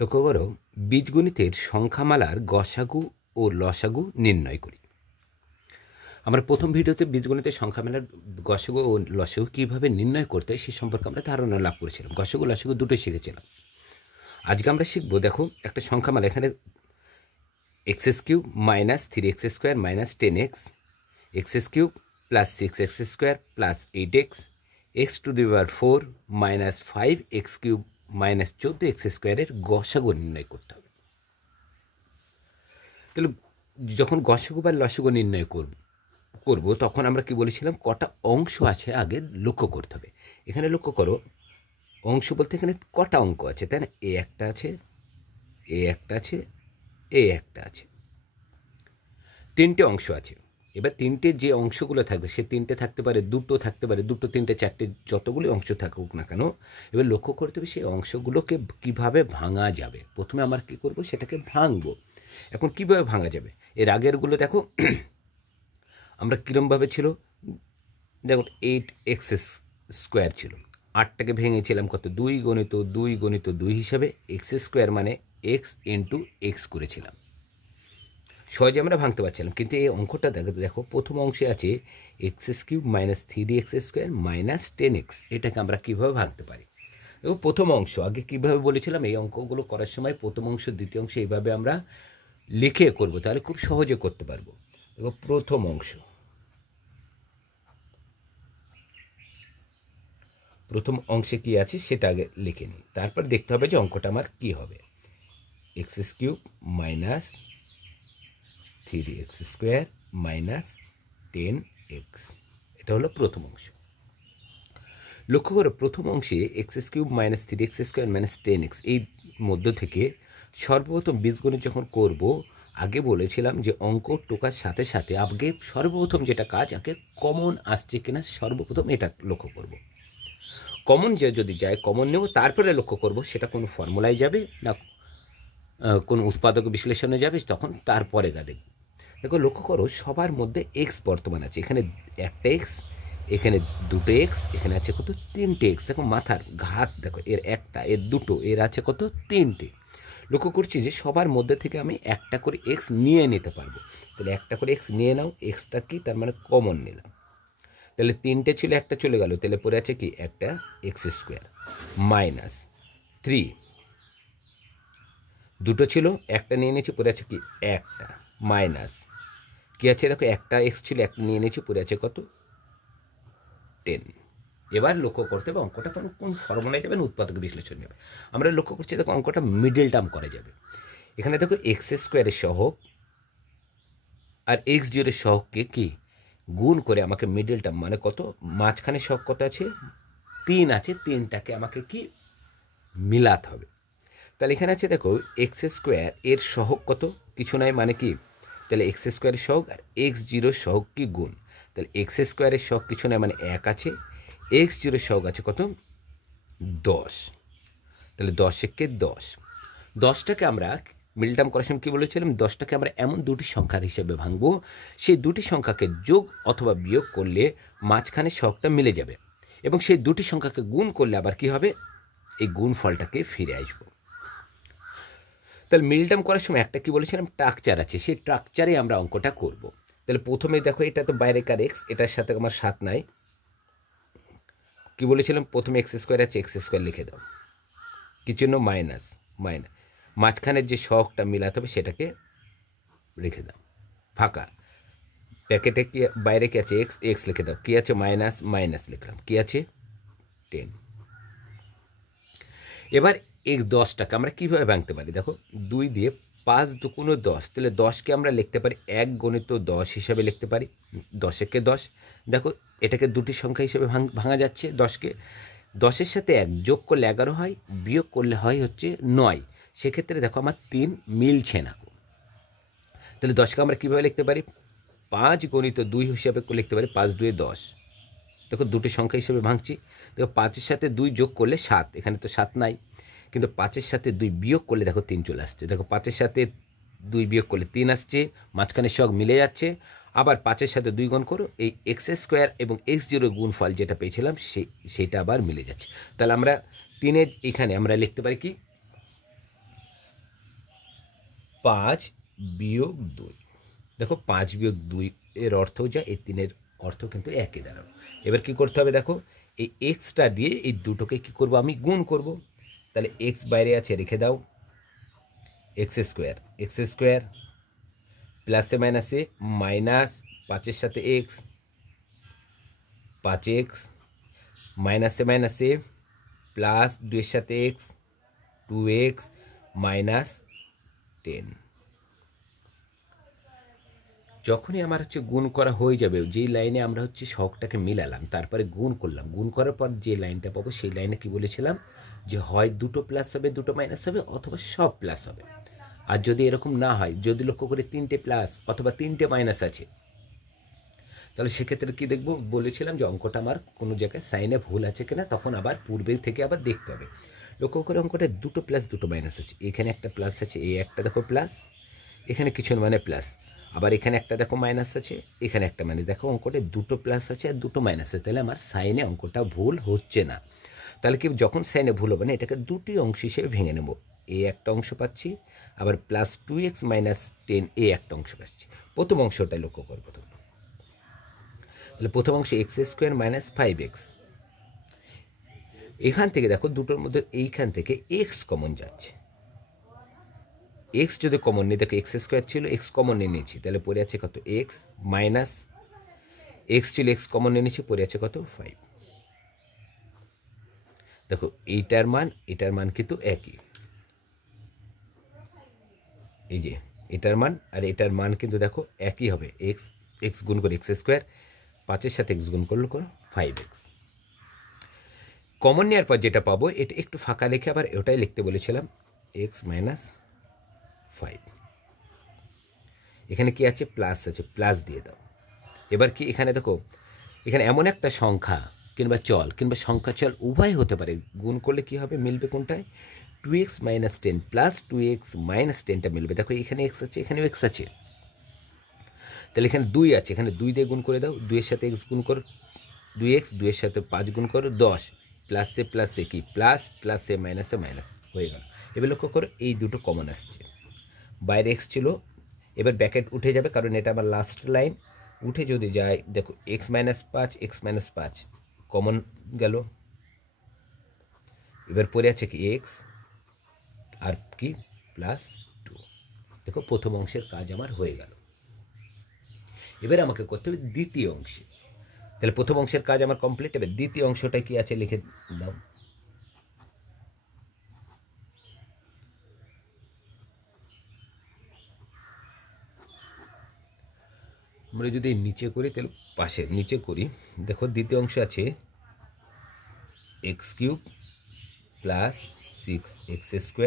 লক্ষ্য করো, বীজগণিতের সংখ্যামালার গসাগু ও লসাগু নির্ণয় করি। আমরা প্রথম ভিডিওতে বীজগণিতের সংখ্যামালার গসাগু ও লসাগু কীভাবে নির্ণয় করতে হয় সে সম্পর্কে আমরা ধারণা লাভ করেছিলাম। গসাগু লসাগু দুটোই শিখেছিলাম। আজকে আমরা শিখব, দেখো একটা সংখ্যামালা, এখানে x cube minus 3x square minus 10x, x cube plus 6x square plus 8x, x⁴ minus 5x cube minus 14x স্কোয়ারের গসাগু নির্ণয় করতে হবে। তাহলে যখন গসাগু বা লসাগু নির্ণয় করব তখন আমরা কি বলেছিলাম, কটা অংশ আছে আগে লক্ষ্য করতে হবে। এখানে লক্ষ্য করো, অংশ বলতে এখানে কটা অঙ্ক আছে, তাই না? এ একটা আছে, এ একটা আছে, এ একটা আছে, তিনটে অংশ আছে। এবার তিনটে যে অংশগুলো থাকবে সে তিনটে থাকতে পারে, দুটো থাকতে পারে, দুটো তিনটে চারটে যতগুলি অংশ থাকুক না কেন, এবার লক্ষ্য করতে হবে সেই অংশগুলোকে কিভাবে ভাঙা যাবে। প্রথমে আমরা কী করব, সেটাকে ভাঙবো। এখন কিভাবে ভাঙা যাবে, এর আগেরগুলো দেখো আমরা কীরমভাবে ছিল, দেখো 8x স্কোয়ার ছিল, 8টাকে ভেঙেছিলাম কত, 2 × 2 হিসাবে, x² মানে x ইন্টু x করেছিলাম, সহজে আমরা ভাঙতে পারছিলাম। কিন্তু এই অঙ্কটা দেখো প্রথম অংশে আছে x³ minus 3x square minus 10x, এটাকে আমরা কীভাবে ভাঙতে পারি। দেখো প্রথম অংশ আগে কীভাবে বলেছিলাম, এই অঙ্কগুলো করার সময় প্রথম অংশ দ্বিতীয় অংশ এইভাবে আমরা লিখে করব, তাহলে খুব সহজে করতে পারবো। দেখো প্রথম অংশে কি আছে সেটা আগে লিখে নিই, তারপর দেখতে হবে যে অঙ্কটা আমার কি হবে। x³ minus 3x square minus 10x, এটা হলো প্রথম অংশ। লক্ষ্য করো প্রথম অংশে x³ minus 3x square minus 10x, এই মধ্য থেকে সর্বপ্রথম বীজগণিত যখন করব, আগে বলেছিলাম যে অঙ্ক টোকার সাথে সাথে আগে সর্বপ্রথম যেটা কাজ, আগে কমন আসছে কিনা সর্বপ্রথম এটা লক্ষ্য করব। কমন যদি যায় কমন নেব, তারপরে লক্ষ্য করব সেটা কোনো ফর্মুলায় যাবে না কোনো উৎপাদক বিশ্লেষণে যাবে, তখন তারপরে দেখব। দেখো লক্ষ্য করো সবার মধ্যে এক্স বর্তমান আছে, এখানে একটা এক্স, এখানে দুটো এক্স, এখানে আছে কত, 3টে এক্স। দেখো মাথার ঘাত দেখো, এর একটা, এর দুটো, এর আছে কত, 3টে। লক্ষ্য করছি যে সবার মধ্যে থেকে আমি একটা করে এক্স নিয়ে নিতে পারবো। তাহলে একটা করে এক্স নিয়ে নাও, এক্সটা কি, তার মানে কমন নিলাম। তাহলে 3টে ছিল, একটা চলে গেল, তাহলে পরে আছে কি, একটা x² মাইনাস 3, দুটো ছিল, একটা নিয়ে নিয়েছি, পরে আছে কি, একটা মাইনাস কি আছে, দেখো একটা এক্স ছিল, একটা নিয়ে নিয়েছি, পরে আছে কত, 10। এবার লক্ষ্য করতে হবে অঙ্কটা কোন ফর্মুলায় যাবে, উৎপাদক বিশ্লেষণ যাবে। আমরা লক্ষ্য করছি দেখো অঙ্কটা মিডল টার্ম করা যাবে। এখানে দেখো x² সহগ আর x0 সহগকে কি গুণ করে আমাকে মিডল টার্ম মানে কত, মাঝখানে সহগ কত আছে, 3 আছে, 3টাকে আমাকে কি মিলাতে হবে। তাহলে এখানে আছে দেখো x² এর সহগ কত, কিছু নাই, মানে কি, তাহলে x² এর সহগ আর x0 সহগ কি গুণ, তাহলে x² এর সহগ কিছু নাই মানে 1 আছে, x0 সহগ আছে কত, 10। তাহলে 10 × 10, 10টাকে আমরা মিডল টার্ম করার সময় কী বলেছিলাম, 10টাকে আমরা এমন দুটি সংখ্যার হিসেবে ভাঙবো, সেই দুটি সংখ্যাকে যোগ অথবা বিয়োগ করলে মাঝখানে সহগটা মিলে যাবে, এবং সেই দুটি সংখ্যাকে গুণ করলে আবার কি হবে, এই গুণ ফলটাকে ফিরে আসবো। তাহলে মিডল টার্ম করার সময় একটা কি বলেছিলাম, স্ট্রাকচার আছে, সেই স্ট্রাকচারে আমরা অঙ্কটা করব। তাহলে প্রথমে দেখো এটা তো বাইরেকার এক্স, এটার সাথে আমার 7 নাই, কি বলেছিলাম, প্রথমে x² আছে, x² লিখে দাও, কিছু জন্য মাইনাস, মাঝখানের যে সহগটা মিলাতে হবে সেটাকে রেখে দাও ফাঁকা, প্যাকেটে কি বাইরে কি আছে, এক্স লিখে দাও, কি আছে, মাইনাস লিখলাম, কি আছে, 10। এবার এই 10টাকে আমরা কীভাবে ভাঙতে পারি, দেখো 2 দিয়ে 5 × 2 = 10, তাহলে 10কে আমরা লিখতে পারি 1 × 10 হিসাবে লিখতে পারি, 10 × 10। দেখো এটাকে দুটি সংখ্যা হিসেবে ভাঙা যাচ্ছে, 10কে 10-এর সাথে 1 যোগ করলে 11 হয়, বিয়োগ করলে হয় হচ্ছে 9, সেক্ষেত্রে দেখো আমার 3 মিলছে না। তাহলে 10কে আমরা কীভাবে লিখতে পারি, 5 × 2 হিসাবে লিখতে পারি, 5 × 2 = 10। দেখো দুটি সংখ্যা হিসেবে ভাঙছি, দেখো 5-এর সাথে 2 যোগ করলে 7, এখানে তো 7 নাই, কিন্তু 5-এর সাথে 2 বিয়োগ করলে দেখো 3 চলে আসছে। দেখো 5-এর সাথে 2 বিয়োগ করলে 3 আসছে, মাঝখানে সহগ মিলে যাচ্ছে, আবার 5-এর সাথে 2 গুণ করো, এই x² এবং x0 গুণফল যেটা পেয়েছিলাম সেইটা আবার মিলে যাচ্ছে। তাহলে আমরা 3-এর এখানে আমরা লিখতে পারি কি, 5-2। দেখো 5-2 এর অর্থ যা, এই 3-এর অর্থ কিন্তু একই দাঁড়ালো। এবার কি করতে হবে দেখো, এই এক্সটা দিয়ে এই দুটোকে কি করব, আমি গুণ করব। তাহলে এক্স বাইরে আছে, রেখে দাও, এক্স স্কোয়ার প্লাসে মাইনাসে মাইনাস 5-এর সাথে এক্স, 5x মাইনাসে মাইনাসে প্লাস 2-এর সাথে এক্স, 2x মাইনাস 10। যখনই আমার হচ্ছে গুণ করা হয়ে যাবে, যেই লাইনে আমরা হচ্ছে শখটাকে মিলালাম, তারপরে গুণ করলাম, গুণ করার পর যে লাইনটা পাবো সেই লাইনে কি বলেছিলাম, যে হয় দুটো প্লাস হবে, দুটো মাইনাস হবে, অথবা সব প্লাস হবে। আর যদি এরকম না হয়, যদি লক্ষ্য করে 3টে প্লাস অথবা 3টে মাইনাস আছে, তাহলে সেক্ষেত্রে কী দেখব, বলেছিলাম যে অঙ্কটা আমার কোনো জায়গায় সাইনে ভুল আছে কিনা, তখন আবার পূর্বে থেকে আবার দেখতে হবে। লক্ষ্য করে অঙ্কটা দুটো প্লাস দুটো মাইনাস আছে, এখানে একটা প্লাস আছে, এই একটা দেখো প্লাস, এখানে কিছু মানে প্লাস, আবার এখানে একটা দেখো মাইনাস আছে, এখানে একটা মানে দেখো অঙ্কটা দুটো প্লাস আছে আর দুটো মাইনাস আছে, তাহলে আমার সাইনে অঙ্কটা ভুল হচ্ছে না। তাহলে কি, যখন সাইনে ভুল হবে না, এটাকে দুটি অংশ হিসেবে ভেঙে নেব, এই একটা অংশ পাচ্ছি, আবার প্লাস 2x মাইনাস 10 এই একটা অংশ পাচ্ছি। প্রথম অংশটাই লক্ষ্য করবো তো, তাহলে প্রথম অংশে x² মাইনাস 5x। এখান থেকে দেখো দুটোর মধ্যে এইখান থেকে x কমন যাচ্ছে, x যদি কমন নিই, দেখো x² ছিল, x কমন নিয়ে নিয়েছি, তাহলে পড়ে আছে কত, x মাইনাস x ছিল, x কমন নিয়ে নিয়েছি, পড়ে আছে কত, 5। দেখো এটার মান কিন্তু একই, এই যে এটার মান আর এটার মান কিন্তু দেখো একই হবে, x গুণ করে x², 5-এর সাথে x গুণ করলে 5x। কমন নেওয়ার পর যেটা পাবো, এটা একটু ফাঁকা লিখে আবার ওটাই লিখতে বলেছিলাম, x মাইনাস 5। এখানে কি আছে, প্লাস আছে, প্লাস দিয়ে দাও। এবার কি, এখানে দেখো, এখানে এমন একটা সংখ্যা কিংবা চল কিংবা সংখ্যা চল উভয় হতে পারে, গুণ করলে কি হবে, মিলবে কোনটায়, 2x minus 10 plus 2x minus 10টা মিলবে। দেখো এখানে x আছে, এখানেও x আছে, তাহলে এখানে 2 আছে, এখানে 2 দিয়ে গুণ করে দাও, 2-এর সাথে x গুণ করো 2x, 2-এর সাথে 5 গুণ করো 10, প্লাসে কি প্লাস, প্লাসে মাইনাসে মাইনাস, হয়ে গেল। এবার লক্ষ্য করো এই দুটো কমন আসছে, বাইরে x ছিল, এবার ব্যাকেট উঠে যাবে, কারণ এটা আমার লাস্ট লাইন, উঠে যদি যায় দেখো x মাইনাস 5 কমন গেল, এবার পড়ে আছে কি x আর কি প্লাস 2। দেখো প্রথম অংশের কাজ আমার হয়ে গেল। এবার আমাকে করতে হবে দ্বিতীয় অংশে, তাহলে প্রথম অংশের কাজ আমার কমপ্লিট। এবার দ্বিতীয় অংশটা কি আছে লিখে দাও, আমরা যদি নিচে করি তাহলে পাশে নিচে করি, দেখো দ্বিতীয় অংশ আছে x³ plus 6x²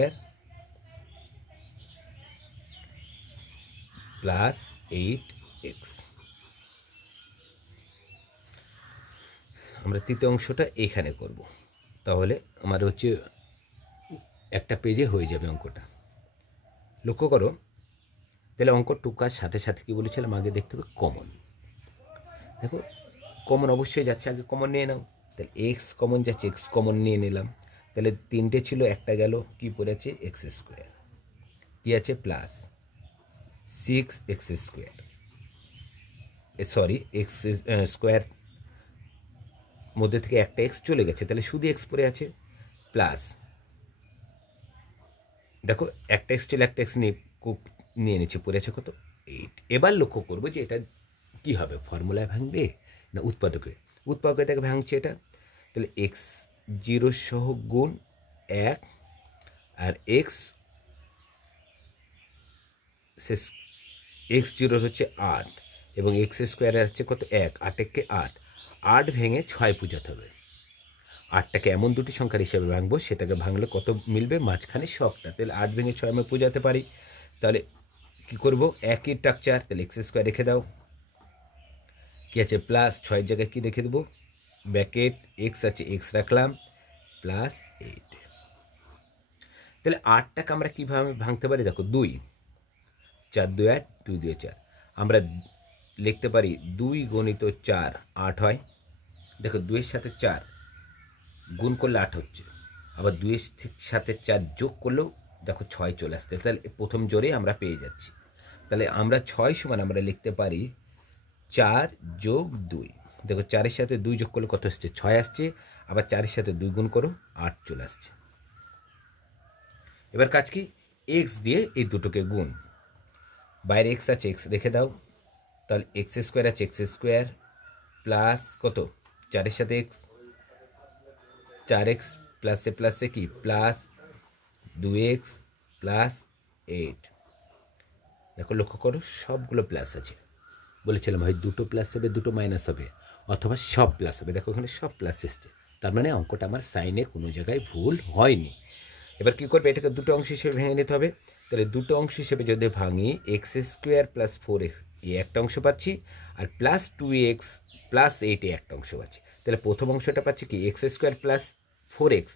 plus 8x। আমরা তৃতীয় অংশটা এখানে করব, তাহলে আমার হচ্ছে একটা পেজে হয়ে যাবে অঙ্কটা। লক্ষ্য করো, তাহলে অঙ্ক টুকার সাথে সাথে কি বলেছিলাম, আগে দেখতে হবে কমন। দেখো কমন অবশ্যই যাচ্ছে, আগে কমন নিয়ে নাও, তাহলে এক্স কমন যাচ্ছে, এক্স কমন নিয়ে নিলাম, তাহলে 3টে ছিল, একটা গেল, কি পড়ে আছে x², কি আছে প্লাস 6x², সরি x² মধ্যে থেকে একটা x চলে গেছে, তাহলে শুধু x পড়ে আছে, প্লাস দেখো একটা x ছিল, একটা x নিয়ে নিচ্ছে, পড়ে আছে কত 8। এবার লক্ষ্য করবো যে এটা কি হবে, ফর্মুলায় ভাঙবে না উৎপাদকে থেকে ভাঙছে এটা, তাহলে x0 সহ গুণ 1 আর x0 হচ্ছে 8 এবং x² হচ্ছে কত 1, 8 8 ভেঙে 6 বোঝাতে হবে। 8টাকে এমন দুটি সংখ্যার হিসাবে ভাঙবো, সেটাকে ভাঙলে কত মিলবে, মাঝখানে শখটা, তাহলে 8 ভেঙে 6 আমি বোঝাতে পারি। তাহলে কি করব, একই স্ট্রাকচার, তাহলে x² রেখে দাও, কি আছে প্লাস 6-এর জায়গায় কি রেখে দেবো, ব্র্যাকেট x আছে, x রাখলাম, প্লাস 8। তাহলে 8টাকে আমরা কীভাবে ভাঙতে পারি, দেখো 2 4 2 8 2 2 4, আমরা লিখতে পারি 2 গুণিত 4 8 হয়। দেখো 2-এর সাথে 4 গুণ করলে 8 হচ্ছে, আবার 2-এর সাথে 4 যোগ করলেও দেখো 6 চলে আসছে, তাহলে প্রথম জোরে আমরা পেয়ে যাচ্ছি। তাহলে আমরা 6 সমান আমরা লিখতে পারি 4 যোগ 2। দেখো 4-এর সাথে 2 যোগ করলে কত আসছে? 6 আসছে। আবার 4-এর সাথে 2 গুণ করো, 8 চলে আসছে। এবার কাজ কি? এক্স দিয়ে এই দুটোকে গুণ। বাইরে এক্স আছে, এক্স রেখে দাও। তাহলে এক্স স্কোয়ার আছে, এক্স স্কোয়ার প্লাস কত? 4-এর সাথে এক্স, 4x প্লাসে প্লাসে কি প্লাস 2x প্লাস 8। দেখো লক্ষ্য করো সবগুলো প্লাস আছে। বলেছিলাম হয় দুটো প্লাস হবে, দুটো মাইনাস হবে, অথবা সব প্লাস হবে। দেখো এখানে সব প্লাস এসছে, তার মানে অঙ্কটা আমার সাইনে কোনো জায়গায় ভুল হয়নি। এবার কী করবে? এটাকে দুটো অংশ হিসেবে ভেঙে নিতে হবে। তাহলে দুটো অংশ হিসেবে যদি ভাঙি, এক্স স্কোয়ার প্লাস 4x এই একটা অংশ পাচ্ছি, আর প্লাস 2x প্লাস 8 একটা অংশ পাচ্ছি। তাহলে প্রথম অংশটা পাচ্ছি কি? X square plus 4x।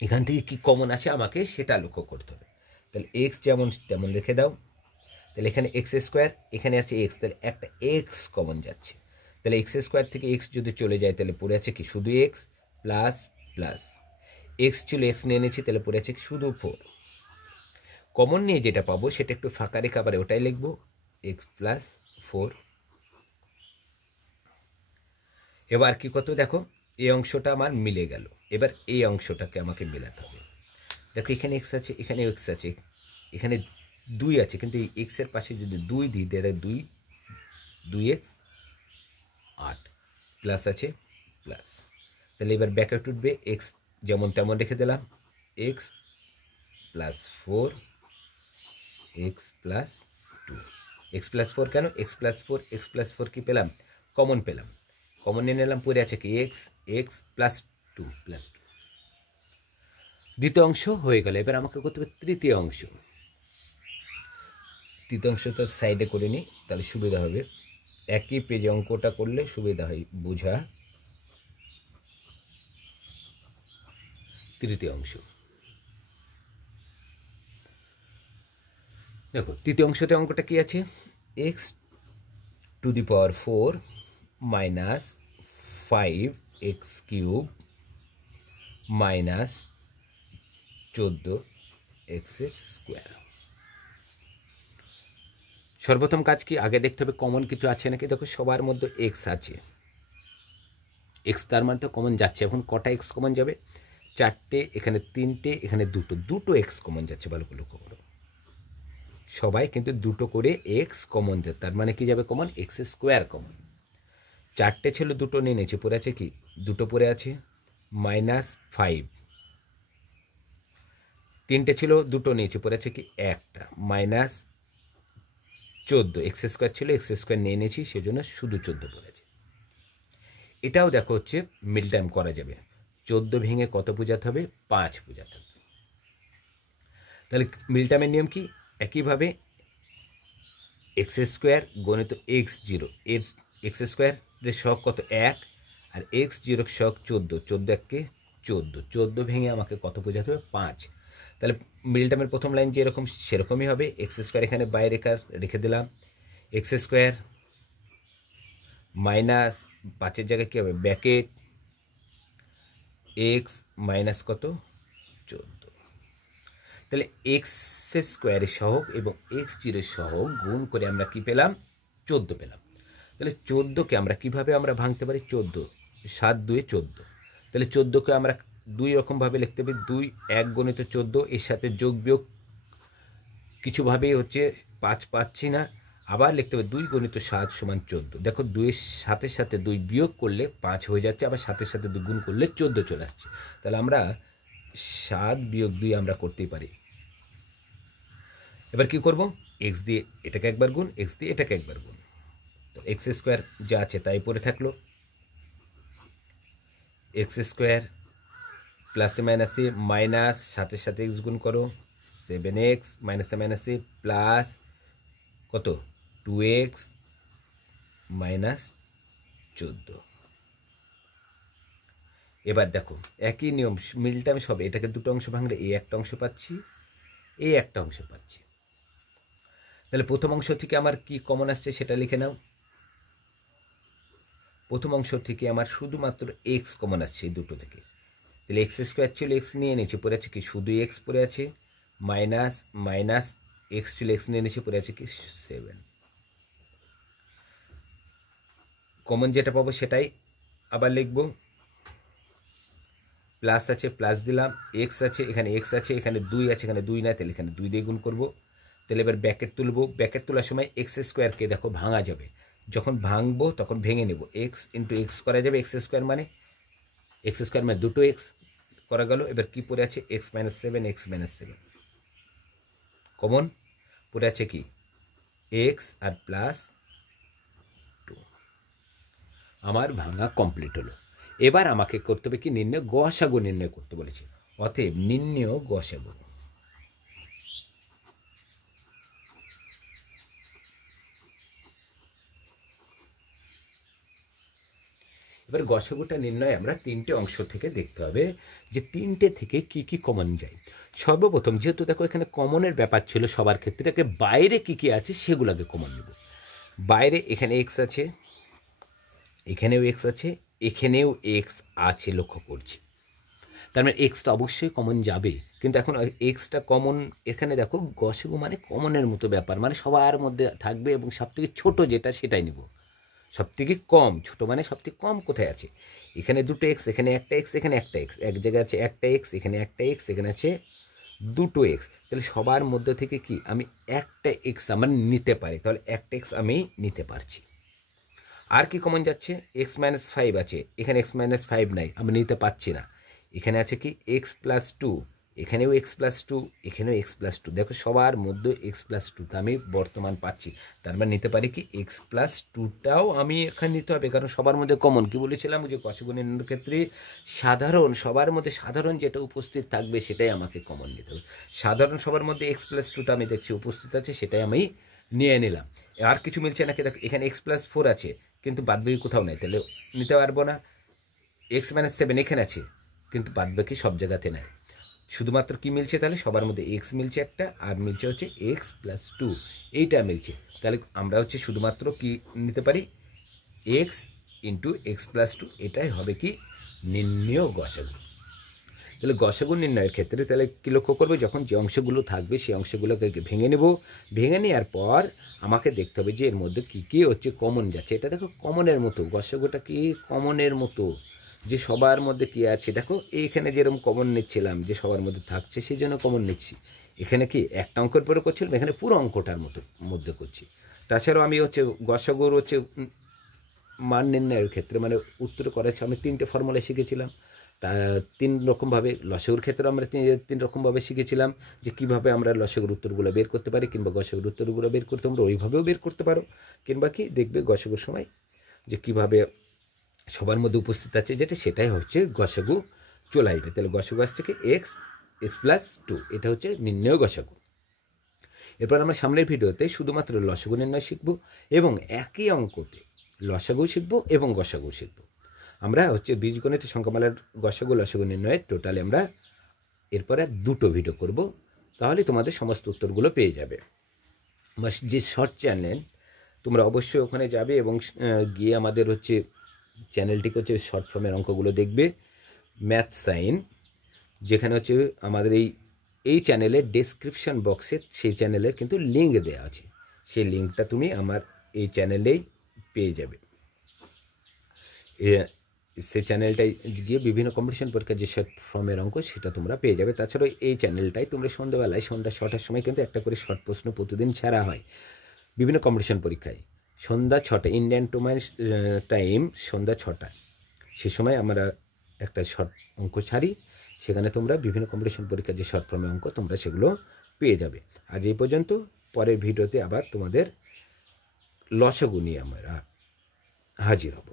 এখান থেকে কি কমন আসে আমাকে সেটা লক্ষ্য করতে হবে। তাহলে এক্স যেমন তেমন রেখে দাও। তাহলে এখানে এক্স স্কোয়ার, এখানে আছে এক্স, তাহলে একটা এক্স কমন যাচ্ছে। তাহলে এক্স স্কোয়ার থেকে এক্স যদি চলে যায় তাহলে পড়ে আছে কি? শুধু এক্স প্লাস প্লাস এক্স ছিল, এক্স নিয়ে নিয়েছি, তাহলে পড়ে আছে শুধু 4। কমন নিয়ে যেটা পাবো সেটা একটু ফাঁকা রেখে আবার ওটাই লিখবো, এক্স প্লাস 4। এবার কি কত? দেখো এই অংশটা আমার মিলে গেল। এবার এই অংশটাকে আমাকে মেলাতে হবে। দেখো এখানে এক্স আছে, এখানে এক্স আছে, এখানে 2 আছে, কিন্তু এই এক্সের পাশে যদি 2 দিই তাহলে 2x 8 প্লাস আছে প্লাস। তাহলে এবার ব্যাকেট উঠবে, এক্স যেমন তেমন রেখে দিলাম, x plus 4 x plus 2। X plus 4 কেন? এক্স প্লাস 4, এক্স প্লাস 4 কি পেলাম? কমন পেলাম। কমন নিয়ে নিলাম, পরে আছে কি? X, x plus 2 plus 2। দ্বিতীয় অংশ হয়ে গেল। এবার আমাকে করতে হবে তৃতীয় অংশ। তৃতীয় অংশটা সাইডে করে নিই, তাহলে সুবিধা হবে। একই পেজে অঙ্কটা করলে সুবিধা হয় বোঝা। তৃতীয় অংশ দেখো, তৃতীয় অংশতে অঙ্কটা কি আছে? X to the power 4 minus 5x cube minus 14x square. সর্বপ্রথম কাজ কি? আগে দেখতে হবে কমন কিছু আছে নাকি। দেখো সবার মধ্যে এক্স আছে, এক্স তার মানে তো কমন যাচ্ছে। এখন কটা এক্স কমন যাবে? 4টে, এখানে 3টে, এখানে দুটো এক্স কমন যাচ্ছে। ভালো করে লক্ষ্য করো, সবাই কিন্তু দুটো করে এক্স কমন যায়, তার মানে কি যাবে কমন? X square common. 4টে ছিল, দুটো নিয়ে নিয়েছে, পড়ে আছে কি? দুটো পড়ে আছে মাইনাস 5। 3টে ছিল, দুটো নিয়েছে, পড়ে আছে কি? একটা মাইনাস 14। এক্স স্কোয়ার ছিল, এক্স স্কোয়ার নিয়ে নিয়েছি, সেজন্য শুধু 14 পড়েছে। এটাও দেখো হচ্ছে মিল টাইম করা যাবে। 14 ভেঙে কত বোঝাতে হবে? 5 বোঝাতে হবে। তাহলে মিল টাইমের নিয়ম কি? একইভাবে এক্স স্কোয়ার গণিত এক্স জিরো, এর এক্স স্কোয়ারের শখ কত? 1, আর এক্স জিরোর শখ 14। 14 এককে 14, 14 ভেঙে আমাকে কত বোঝাতে হবে? 5। তাহলে মিল টাইমের প্রথম লাইন যেরকম সেরকমই হবে। এক্স স্কোয়ার এখানে বাইরে রেখে দিলাম, এক্স স্কোয়ার মাইনাস 5-এর জায়গায় কী হবে? ব্যাকেট এক্স মাইনাস কত? 14। তাহলে এক্স স্কোয়ারের সহগ এবং এক্স জিরোর সহগ গুণ করে আমরা কি পেলাম? 14 পেলাম। তাহলে 14কে আমরা কিভাবে আমরা ভাঙতে পারি? 14 7 2 14। তাহলে 14কে আমরা দুই রকমভাবে লিখতে পারি। 2 1 গণিত 14, এর সাথে যোগ বিয়োগ কিছুভাবেই হচ্ছে 5 পাচ্ছি না, আবার লিখতে হবে 2 গণিত 7 সমান 14। দেখো 2-এর সাথে সাথে 2 বিয়োগ করলে 5 হয়ে যাচ্ছে, আবার সাথে সাথে 2 গুণ করলে 14 চলে আসছে। তাহলে আমরা 7 বিয়োগ 2 আমরা করতেই পারি। এবার কি করব? এক্স দিয়ে এটাকে একবার গুণ, এক্স দিয়ে এটাকে একবার গুণ। তো এক্স স্কোয়ার যা আছে তাই পড়ে থাকলো। এক্স স্কোয়ার প্লাসে মাইনাসে মাইনাস, সাথে সাথে এক্স গুণ করো, 7x মাইনাসে মাইনাসে প্লাস কত? 2x minus 14। এবার দেখো একই নিয়ম, মিল টাইম সব। এটাকে দুটো অংশ ভাঙলে এই একটা অংশ পাচ্ছি, এই একটা অংশ পাচ্ছি। তাহলে প্রথম অংশ থেকে আমার কি কমন আসছে সেটা লিখে নাও। প্রথম অংশ থেকে আমার শুধুমাত্র এক্স কমন আসছে এই দুটো থেকে। তাহলে এক্স স্কোয়ার ছিল, এক্স নিয়ে নিয়েছে, পড়ে আছে কি? শুধু এক্স পড়ে আছে মাইনাস মাইনাস এক্স ছিল এক্স নিয়ে নিচে পড়ে আছে কি 7, কমন যেটা পাবো সেটাই আবার লিখব, প্লাস আছে প্লাস দিলাম, এক্স আছে এখানে এক্স আছে এখানে 2 আছে এখানে 2 না, তাহলে এখানে 2 দিয়ে গুণ করবো। তাহলে এবার ব্যাকেট তুলবো, ব্যাকেট তোলার সময় এক্স স্কোয়ারকে দেখো ভাঙা যাবে, যখন ভাঙবো তখন ভেঙে নেব, এক্স ইন্টু এক্স করা যাবে, এক্স স্কোয়ার মানে দুটো এক্স করা গেল। এবার কি পড়ে আছে x minus 7, x minus 7 common পড়ে আছে কি এক্স আর প্লাস 2। আমার ভাঙা কমপ্লিট হলো। এবার আমাকে করতে হবে কি নির্ণয়, গসাগু নির্ণয় করতে বলেছে, অতএব নির্ণয় গসাগু। এবার গসাগুটা নির্ণয় আমরা 3টে অংশ থেকে দেখতে হবে যে 3টে থেকে কি কি কমন যায়। সর্বপ্রথম যেহেতু দেখো এখানে কমনের ব্যাপার ছিল সবার ক্ষেত্রে, এটাকে বাইরে কি কি আছে সেগুলোকে কমন নেব। বাইরে এখানে এক্স আছে, এখানেও এক্স আছে, এখানেও এক্স আছে লক্ষ্য করছি, তার মানে এক্স তো অবশ্যই কমন যাবে, কিন্তু এখন এক্সটা কমন এখানে দেখো গসাগু মানে কমনের মতো ব্যাপার, মানে সবার মধ্যে থাকবে এবং সবথেকে ছোট যেটা সেটাই নেব, সবথেকে কম ছোটো মানে সবথেকে কম কোথায় আছে, এখানে দুটো এক্স এখানে একটা এক্স এখানে একটা এক্স, এক জায়গায় আছে একটা এক্স এখানে একটা এক্স এখানে আছে দুটো এক্স, তাহলে সবার মধ্যে থেকে কি আমি একটা এক্স আমার নিতে পারি, তাহলে একটা এক্স আমি নিতে পারছি। আর কি কমন যাচ্ছে এক্স মাইনাস 5 আছে, এখানে এক্স মাইনাস 5 নাই আমি নিতে পারছি না, এখানে আছে কি এক্স প্লাস 2, এখানেও এক্স প্লাস 2 এখানেও এক্স প্লাস 2, দেখো সবার মধ্যে এক্স প্লাস 2টা আমি বর্তমান পাচ্ছি, তার মানে নিতে পারি কি এক্স প্লাস 2টাও আমি এখানে নিতে হবে, কারণ সবার মধ্যে কমন কি বলেছিলাম যে গসাগু নির্ণয়ের ক্ষেত্রে সাধারণ সবার মধ্যে সাধারণ যেটা উপস্থিত থাকবে সেটাই আমাকে কমন নিতে হবে। সাধারণ সবার মধ্যে এক্স প্লাস 2টা আমি দেখছি উপস্থিত আছে, সেটাই আমি নিয়ে নিলাম। আর কিছু মিলছে নাকি দেখো এখানে এক্স প্লাস 4 আছে কিন্তু বাদবাকি কোথাও নেই, তাহলে নিতে পারবো না। এক্স মাইনাস 7 এখানে আছে কিন্তু বাদবাকি সব জায়গাতে নাই, শুধুমাত্র কি মিলছে তাহলে সবার মধ্যে এক্স মিলছে একটা, আর মিলছে হচ্ছে এক্স প্লাস 2 এইটা মিলছে, তাহলে আমরা হচ্ছে শুধুমাত্র কি নিতে পারি এক্স ইন্টু এক্স প্লাস 2, এটাই হবে কি নির্ণয় গসাগু। তাহলে গসাগু নির্ণয়ের ক্ষেত্রে তাহলে কী লক্ষ্য করবো, যখন যে অংশগুলো থাকবে সেই অংশগুলোকে ভেঙে নেব, ভেঙে নেওয়ার পর আমাকে দেখতে হবে যে এর মধ্যে কী কী হচ্ছে কমন যাচ্ছে। এটা দেখো কমনের মতো, গসাগুটা কি কমনের মতো যে সবার মধ্যে কী আছে, দেখো এইখানে যেরকম কমন নিচ্ছিলাম যে সবার মধ্যে থাকছে সেই জন্য কমন নিচ্ছি, এখানে কি একটা অঙ্কের পরে করছিলাম এখানে পুরো অঙ্কটার মধ্যে করছি। তাছাড়াও আমি হচ্ছে গসাগুর হচ্ছে মান নির্ণয়ের ক্ষেত্রে মানে উত্তর করাচ্ছে আমি 3টে ফর্মুলা শিখেছিলাম, তা 3 রকমভাবে লসাগুর ক্ষেত্রে আমরা 3 রকমভাবে শিখেছিলাম যে কীভাবে আমরা লসাগুর উত্তরগুলো বের করতে পারি, কিংবা গসাগুর উত্তরগুলো বের করতে আমরা ওইভাবেও বের করতে পারো, কিংবা কি দেখবে গসাগুর সময় যে কীভাবে সবার মধ্যে উপস্থিত আছে যেটা সেটাই হচ্ছে গসাগু চলে আসবে। তাহলে গসাগু আসছে কি এক্স এক্স প্লাস 2, এটা হচ্ছে নির্ণয় গসাগু। এরপর আমরা সামনের ভিডিওতে শুধুমাত্র লসাগু নির্ণয় শিখব এবং একই অঙ্কতে লসাগু শিখব এবং গসাগু শিখব। আমরা হচ্ছে বীজগণিত সংখ্যামালার গসাগু লসাগু নির্ণয়ের টোটালি আমরা এরপরে 2টো ভিডিও করব, তাহলে তোমাদের সমস্ত উত্তরগুলো পেয়ে যাবে। আমার যে শর্ট চ্যানেল তোমরা অবশ্যই ওখানে যাবে এবং গিয়ে আমাদের হচ্ছে চ্যানেলটিকে হচ্ছে শর্ট ফর্মের অঙ্কগুলো দেখবে, ম্যাথ সাইন, যেখানে হচ্ছে আমাদের এই চ্যানেলের ডেসক্রিপশন বক্সে সেই চ্যানেলের কিন্তু লিঙ্ক দেওয়া আছে, সেই লিঙ্কটা তুমি আমার এই চ্যানেলেই পেয়ে যাবে। সেই চ্যানেলটায় গিয়ে বিভিন্ন কম্পিটিশন পরীক্ষার যে শর্ট ফর্মের অঙ্ক সেটা তোমরা পেয়ে যাবে। তাছাড়াও এই চ্যানেলটাই তোমরা সন্ধ্যা 6টার সময় কিন্তু একটা করে শর্ট প্রশ্ন প্রতিদিন ছাড়া হয় বিভিন্ন কম্পিটিশন পরীক্ষায়, সন্ধ্যা 6টা ইন্ডিয়ান টাইম সন্ধ্যা 6টায়, সে সময় আমরা একটা শর্ট অঙ্ক ছাড়ি, সেখানে তোমরা বিভিন্ন কম্পিটিশন পরীক্ষার যে শর্ট ফর্মের অঙ্ক তোমরা সেগুলো পেয়ে যাবে। আজ এই পর্যন্ত, পরের ভিডিওতে আবার তোমাদের লসাগু নিয়ে আমরা হাজির হব।